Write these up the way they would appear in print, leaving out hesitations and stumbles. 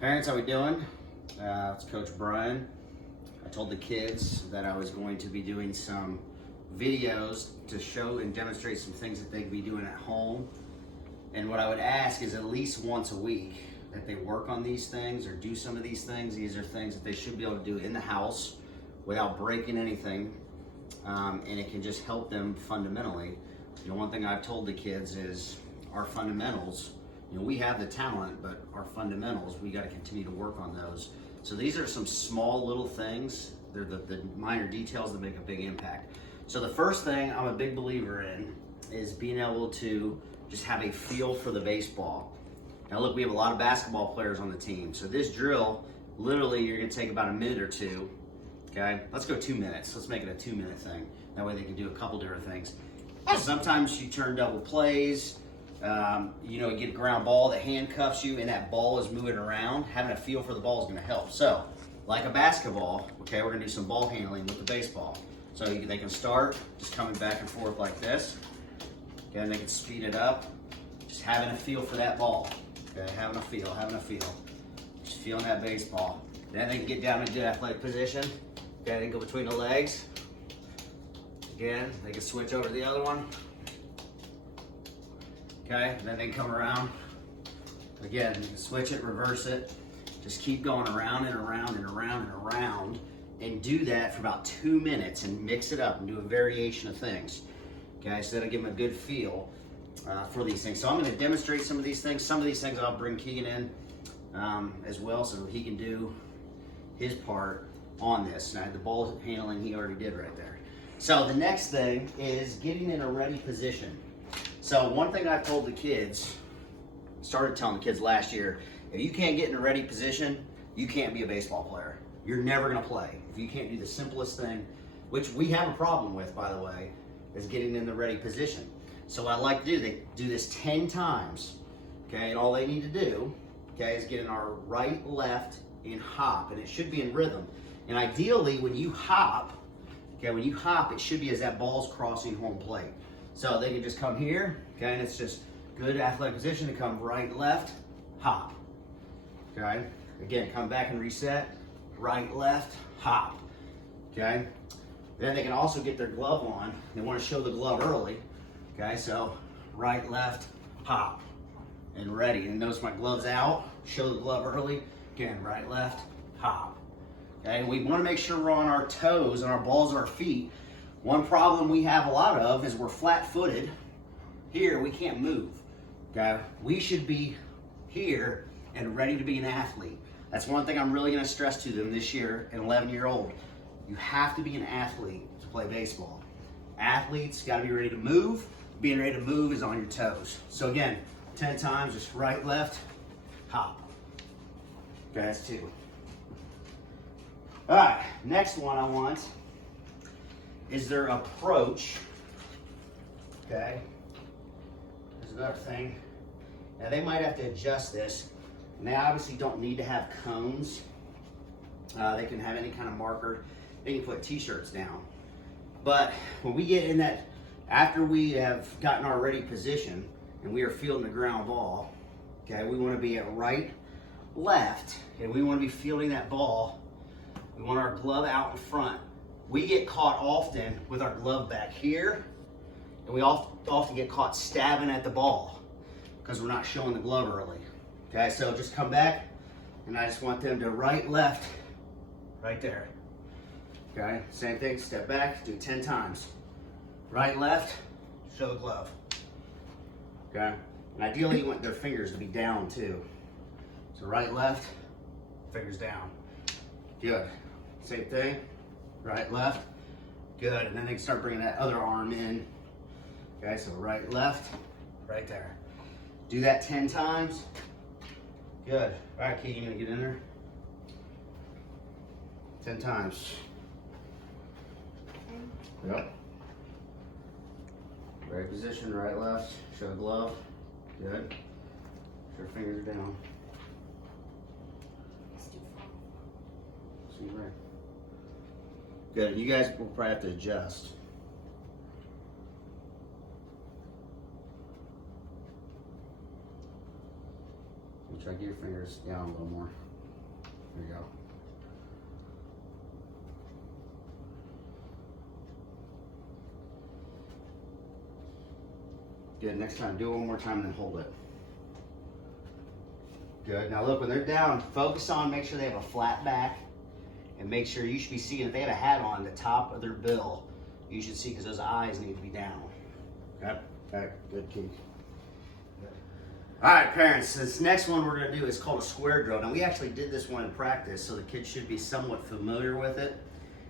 Parents, how we doing? It's Coach Brian. I told the kids that I was going to be doing some videos to show and demonstrate some things that they could be doing at home. And what I would ask is at least once a week that they work on these things or do some of these things. These are things that they should be able to do in the house without breaking anything. And it can just help them fundamentally. You know, one thing I've told the kids is our fundamentals, you know, we have the talent, but our fundamentals, we got to continue to work on those. So these are some small little things. They're the minor details that make a big impact. So the first thing I'm a big believer in is being able to just have a feel for the baseball. Now look, we have a lot of basketball players on the team. So this drill, literally you're gonna take about a minute or two, okay? Let's go 2 minutes. Let's make it a 2-minute thing. That way they can do a couple different things. Sometimes you turn double plays, you know, you get a ground ball that handcuffs you and that ball is moving around. Having a feel for the ball is gonna help. So, like a basketball, okay, we're gonna do some ball handling with the baseball. So they can start just coming back and forth like this. Okay, and they can speed it up. Just having a feel for that ball. Okay, having a feel. Just feeling that baseball. Then they can get down in a good athletic position. Okay, they can go between the legs. Again, they can switch over to the other one. Okay, and then they can come around. Again, you can switch it, reverse it. Just keep going around and around and around and around. And do that for about 2 minutes and mix it up and do a variation of things. Okay, so that'll give them a good feel for these things. So I'm going to demonstrate some of these things. Some of these things I'll bring Keegan in as well so he can do his part on this. Now the ball handling he already did right there. So the next thing is getting in a ready position. So one thing I've told the kids, started telling the kids last year, if you can't get in a ready position, you can't be a baseball player. You're never gonna play if you can't do the simplest thing, which we have a problem with, by the way, is getting in the ready position. So what I like to do, they do this 10 times, okay, and all they need to do, okay, is get in our right, left, and hop, and it should be in rhythm. And ideally, when you hop, it should be as that ball's crossing home plate. So they can just come here, okay, and it's just good athletic position to come right, left, hop, okay? Again, come back and reset, right, left, hop, okay? Then they can also get their glove on. They want to show the glove early, okay? So right, left, hop, and ready. And notice my glove's out, show the glove early. Again, right, left, hop. Okay, we want to make sure we're on our toes and our balls of our feet. One problem we have a lot of is we're flat-footed. Here, we can't move, okay? We should be here and ready to be an athlete. That's one thing I'm really going to stress to them this year, an 11-year-old. You have to be an athlete to play baseball. Athletes got to be ready to move. Being ready to move is on your toes. So again, 10 times, just right, left, hop. Okay, that's 2. All right, next one I want is their approach. Okay, there's another thing. Now they might have to adjust this. And they obviously don't need to have cones. They can have any kind of marker. They can put t-shirts down. But when we get in that, after we have gotten our ready position and we are fielding the ground ball, okay, we want to be at right, left, and we want to be fielding that ball. We want our glove out in front. We get caught often with our glove back here, and we often get caught stabbing at the ball because we're not showing the glove early. Okay, so just come back, and I just want them to right, left, right there. Okay, same thing, step back, do 10 times. Right, left, show the glove. Okay, and ideally you want their fingers to be down too. So right, left, fingers down. Good, same thing, right, left, good. And then they can start bringing that other arm in. Okay, so right, left, right there. Do that 10 times. Good. All right, Keegan, you gonna get in there? 10 times. Yep. Right position, right, left. Show the glove. Good. Sure fingers are down. See right. Good. You guys will probably have to adjust. Try to get your fingers down a little more. There you go. Good, next time, do it one more time, then hold it. Good, now look, when they're down, focus on, make sure they have a flat back, and make sure you should be seeing, if they have a hat on, the top of their bill, you should see, because those eyes need to be down. Okay, good, Keith. All right, parents, this next one we're gonna do is called a square drill. Now, we actually did this one in practice, so the kids should be somewhat familiar with it.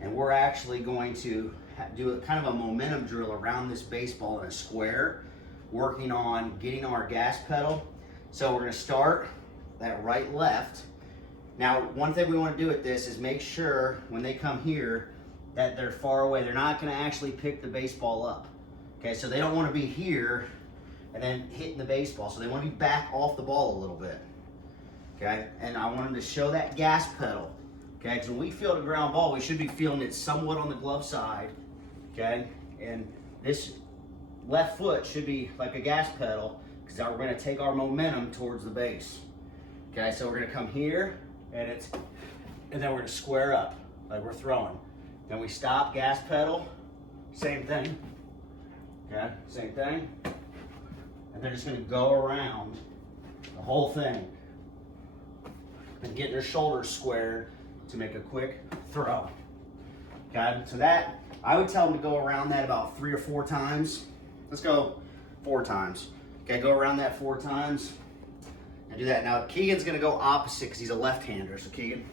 And we're actually going to do a kind of a momentum drill around this baseball in a square, working on getting our gas pedal. So we're gonna start that right left. Now, one thing we wanna do with this is make sure when they come here that they're far away. They're not gonna actually pick the baseball up. Okay, so they don't wanna be here and then hitting the baseball. So they wanna be back off the ball a little bit. Okay, and I want them to show that gas pedal. Okay, because when we field a ground ball, we should be feeling it somewhat on the glove side. Okay, and this left foot should be like a gas pedal, because we're going to take our momentum towards the base. Okay, so we're going to come here, and then we're going to square up like we're throwing. Then we stop, gas pedal, same thing. Okay, same thing. And they're just going to go around the whole thing and get their shoulders squared to make a quick throw. Okay, so that, I would tell them to go around that about 3 or 4 times. Let's go 4 times. Okay, go around that 4 times and do that. Now, Keegan's gonna go opposite because he's a left-hander, so Keegan.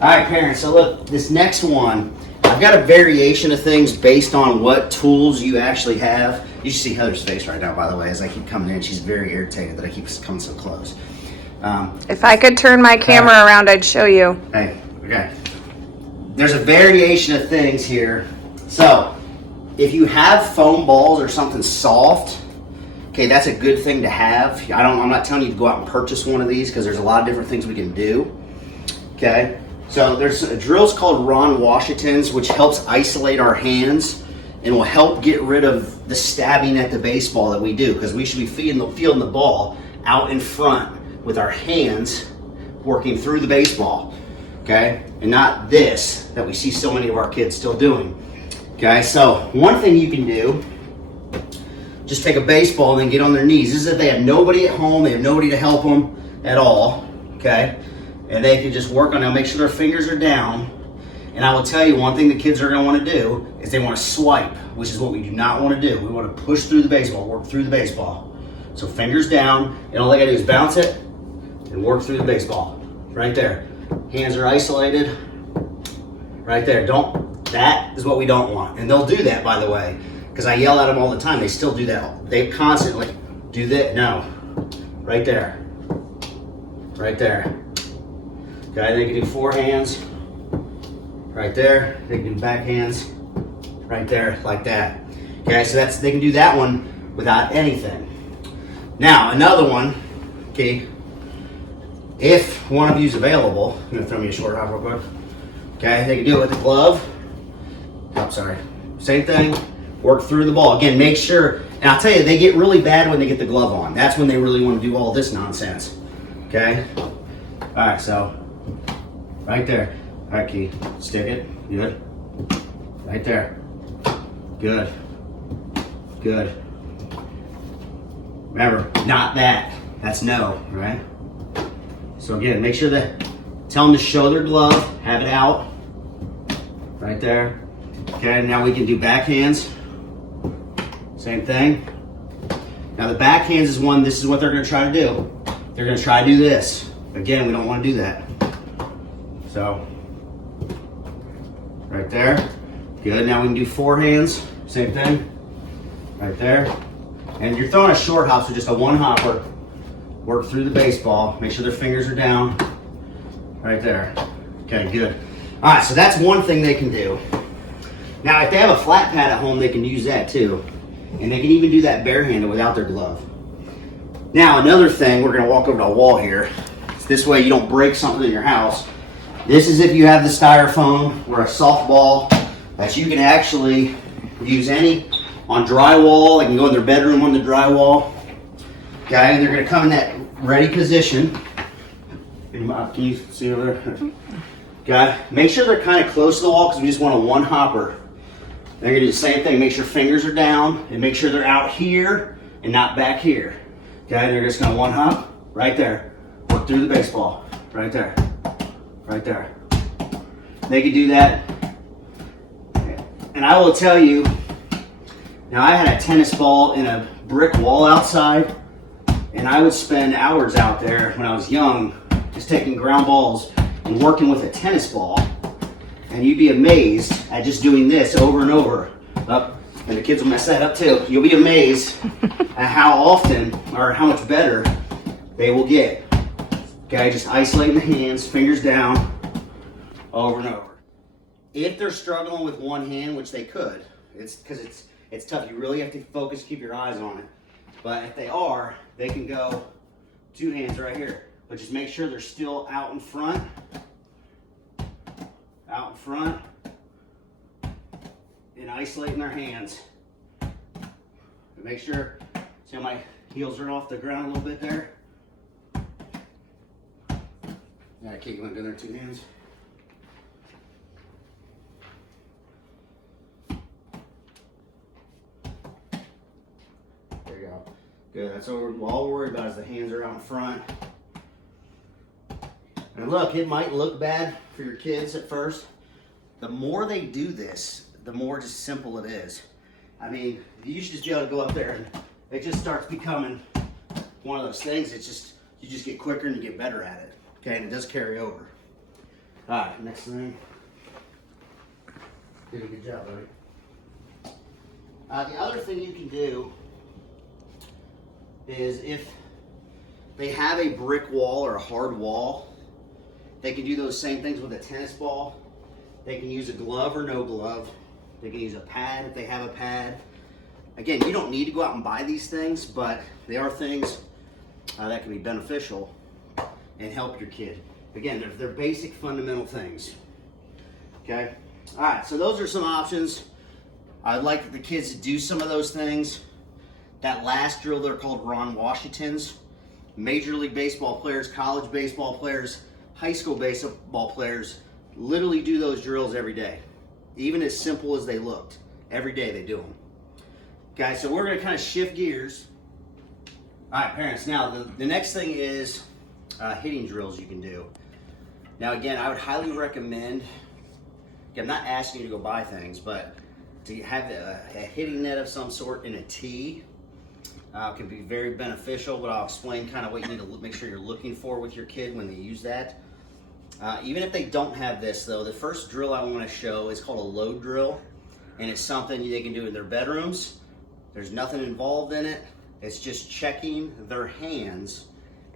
All right, parents, so look, this next one, I've got a variation of things based on what tools you actually have. You should see Heather's face right now, by the way, as I keep coming in. She's very irritated that I keep coming so close. If I could turn my camera around, I'd show you. Hey, okay. There's a variation of things here. So, if you have foam balls or something soft, okay, that's a good thing to have. I'm not telling you to go out and purchase one of these, because there's a lot of different things we can do. Okay, so there's drills called Ron Washington's, which helps isolate our hands and will help get rid of the stabbing at the baseball that we do, because we should be fielding the ball out in front with our hands working through the baseball, okay, and not this that we see so many of our kids still doing. Okay, so one thing you can do, just take a baseball and then get on their knees. This is if they have nobody at home, they have nobody to help them at all, okay? And they can just work on it, make sure their fingers are down. And I will tell you, one thing the kids are gonna wanna do is they wanna swipe, which is what we do not wanna do. We wanna push through the baseball, work through the baseball. So fingers down, and all they gotta do is bounce it and work through the baseball. Right there. Hands are isolated. Right there. That is what we don't want. And they'll do that, by the way, because I yell at them all the time. They still do that. They constantly do that. No. Right there. Right there. Okay, they can do forehands, right there. They can do backhands, right there, like that. Okay, so they can do that one without anything. Now, another one, okay, if one of you is available, I'm gonna throw me a short hop real quick. Okay, they can do it with the glove. Oh, sorry. Same thing, work through the ball. Again, make sure, and I'll tell you, they get really bad when they get the glove on. That's when they really want to do all this nonsense. Okay? All right, so right there. All right, Keith, stick it. Good. Right there. Good. Good. Remember, not that. That's no, right? So again, make sure that, tell them to show their glove, have it out. Right there. Okay, now we can do backhands. Same thing. Now the backhands is one, this is what they're gonna try to do. They're gonna try to do this. Again, we don't wanna do that. So, right there. Good, now we can do forehands. Same thing. Right there. And you're throwing a short hop, so just a one hopper. Work through the baseball. Make sure their fingers are down. Right there. Okay, good. All right, so that's one thing they can do. Now, if they have a flat pad at home, they can use that too. And they can even do that barehanded without their glove. Now another thing, we're gonna walk over to a wall here. This way you don't break something in your house. This is if you have the styrofoam or a softball that you can actually use any on drywall. They can go in their bedroom on the drywall. Okay, and they're gonna come in that ready position. Can you see over there? Okay, make sure they're kind of close to the wall because we just want a one hopper. They're gonna do the same thing. Make sure fingers are down and make sure they're out here and not back here. Okay, they're just gonna one hop right there. Work through the baseball. Right there. Right there. They can do that. And I will tell you, now I had a tennis ball in a brick wall outside, and I would spend hours out there when I was young just taking ground balls and working with a tennis ball. And you'd be amazed at just doing this over and over. And the kids will mess that up too. You'll be amazed at how often or how much better they will get. Okay, just isolating the hands, fingers down, over and over. If they're struggling with one hand, which they could, it's because it's tough. You really have to focus, keep your eyes on it. But if they are, they can go two hands right here. But just make sure they're still out in front. Out in front. And isolating their hands. And make sure, see how my heels are off the ground a little bit there? Yeah, I keep going to their two hands. There you go. Good, that's all we're worried about is the hands are out in front. And look, it might look bad for your kids at first. The more they do this, the more just simple it is. I mean, you should just be able to go up there and it just starts becoming one of those things. It's just, you just get quicker and you get better at it. Okay, and it does carry over. All right, next thing. Did a good job, buddy. The other thing you can do is if they have a brick wall or a hard wall, they can do those same things with a tennis ball. They can use a glove or no glove. They can use a pad if they have a pad. Again, you don't need to go out and buy these things, but they are things that can be beneficial and help your kid. Again, they're basic fundamental things. Okay? All right, so those are some options. I'd like the kids to do some of those things. That last drill, they're called Ron Washingtons. Major League Baseball players, college baseball players, high school baseball players literally do those drills every day. Even as simple as they looked. Every day they do them. Okay, so we're gonna kind of shift gears. All right, parents, now the next thing is hitting drills you can do. Now again, I would highly recommend, I'm not asking you to go buy things, but to have a hitting net of some sort in a tee can be very beneficial, but I'll explain kind of what you need to make sure you're looking for with your kid when they use that. Even if they don't have this though, the first drill I want to show is called a load drill, and it's something they can do in their bedrooms. There's nothing involved in it. It's just checking their hands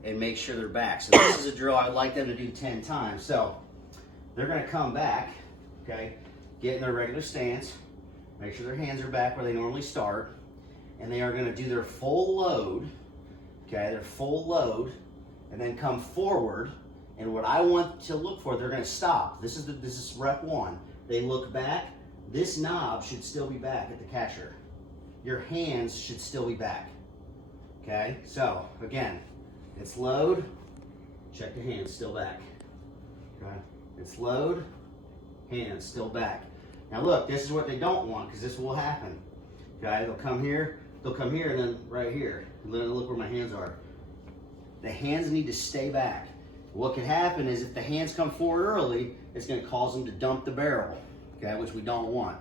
and make sure they're back. So this is a drill I'd like them to do 10 times. So they're gonna come back, okay, get in their regular stance, make sure their hands are back where they normally start, and they are gonna do their full load, okay, their full load, and then come forward. And what I want to look for, they're gonna stop. This is rep 1. They look back. This knob should still be back at the catcher. Your hands should still be back. Okay, so again, it's load, check the hands still back. Okay, it's load, hands still back. Now look, this is what they don't want because this will happen. Okay, they'll come here, and then right here. Look where my hands are. The hands need to stay back. What can happen is if the hands come forward early, it's going to cause them to dump the barrel, okay, which we don't want.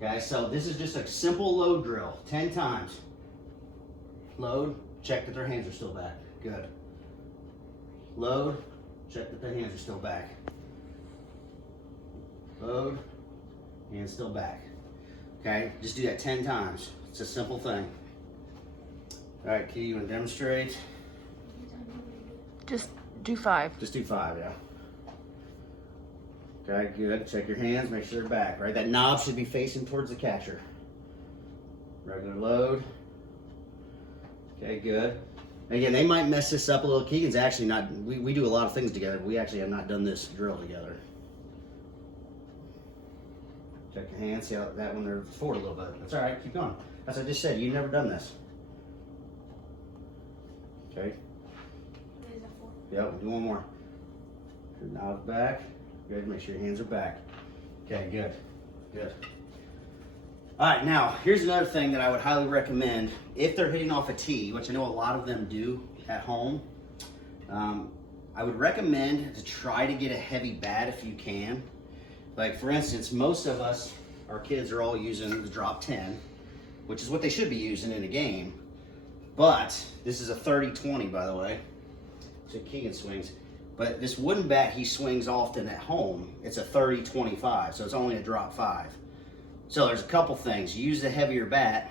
Okay, so this is just a simple load drill, 10 times. Load, check that their hands are still back. Good. Load, check that their hands are still back. Load, hands still back. Okay, just do that 10 times. It's a simple thing. All right, Key, you want to demonstrate? Just do 5. Just do 5, yeah. Okay, good. Check your hands, make sure they're back, right? That knob should be facing towards the catcher. Regular load. Okay, good. Again, they might mess this up a little. Keegan's actually not, we do a lot of things together, but we actually have not done this drill together. Check your hands, see how that one they're forward a little bit. That's all right, keep going. As I just said, you've never done this. Okay. Yep, we'll do one more. Now it's back. Good, make sure your hands are back. Okay, good, good. All right, now here's another thing that I would highly recommend if they're hitting off a tee, which I know a lot of them do at home. I would recommend to try to get a heavy bat if you can. Like for instance, most of us, our kids are all using the drop 10, which is what they should be using in a game. But this is a 30-20, by the way. So Keegan swings. But this wooden bat he swings often at home, it's a 30-25, so it's only a drop 5. So there's a couple things. Use the heavier bat,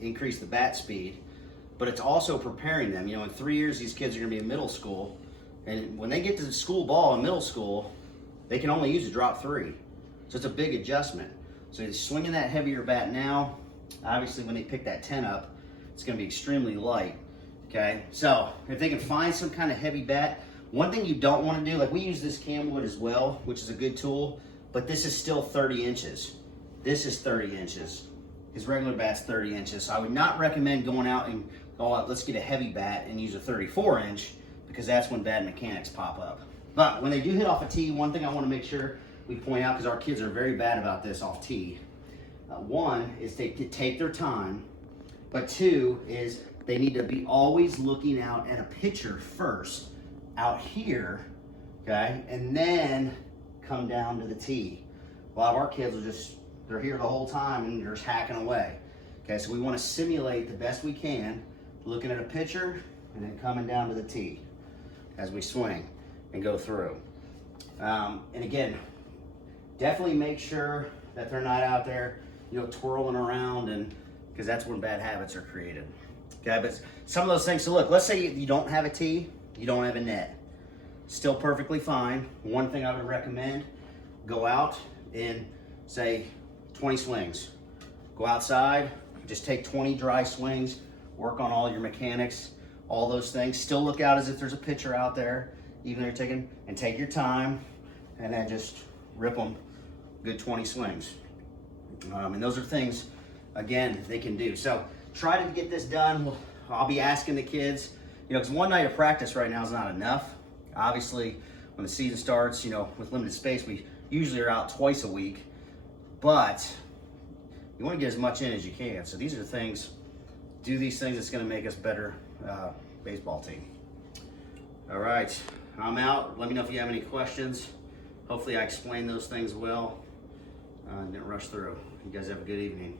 increase the bat speed, but it's also preparing them. You know, in 3 years, these kids are gonna be in middle school, and when they get to the school ball in middle school, they can only use a drop 3. So it's a big adjustment. So you're swinging that heavier bat now. Obviously, when they pick that 10 up, it's gonna be extremely light, okay? So if they can find some kind of heavy bat, one thing you don't wanna do, like we use this Camwood as well, which is a good tool, but this is still 30 inches. This is 30 inches. His regular bat's 30 inches. So I would not recommend going out and let's get a heavy bat and use a 34 inch because that's when bad mechanics pop up. But when they do hit off a tee, one thing I wanna make sure we point out, because our kids are very bad about this off tee. One is they take their time, but two is they need to be always looking out at a pitcher first, out here, okay, and then come down to the tee. A lot of our kids they're here the whole time and they're just hacking away. Okay, so we want to simulate the best we can, looking at a pitcher and then coming down to the tee as we swing and go through. And again, definitely make sure that they're not out there, you know, twirling around, and because that's when bad habits are created. Okay, but some of those things, so look, let's say you don't have a tee, you don't have a net. Still perfectly fine. One thing I would recommend, go out and say 20 swings. Go outside, just take 20 dry swings, work on all your mechanics, all those things. Still look out as if there's a pitcher out there, even though you're taking, and take your time, and then just rip them good 20 swings. And those are things, again, they can do. So try to get this done. I'll be asking the kids, you know, because one night of practice right now is not enough. Obviously, when the season starts, you know, with limited space, we usually are out twice a week, but you want to get as much in as you can. So these are the things, do these things that's going to make us better baseball team. All right, I'm out. Let me know if you have any questions. Hopefully I explained those things well and didn't rush through. You guys have a good evening.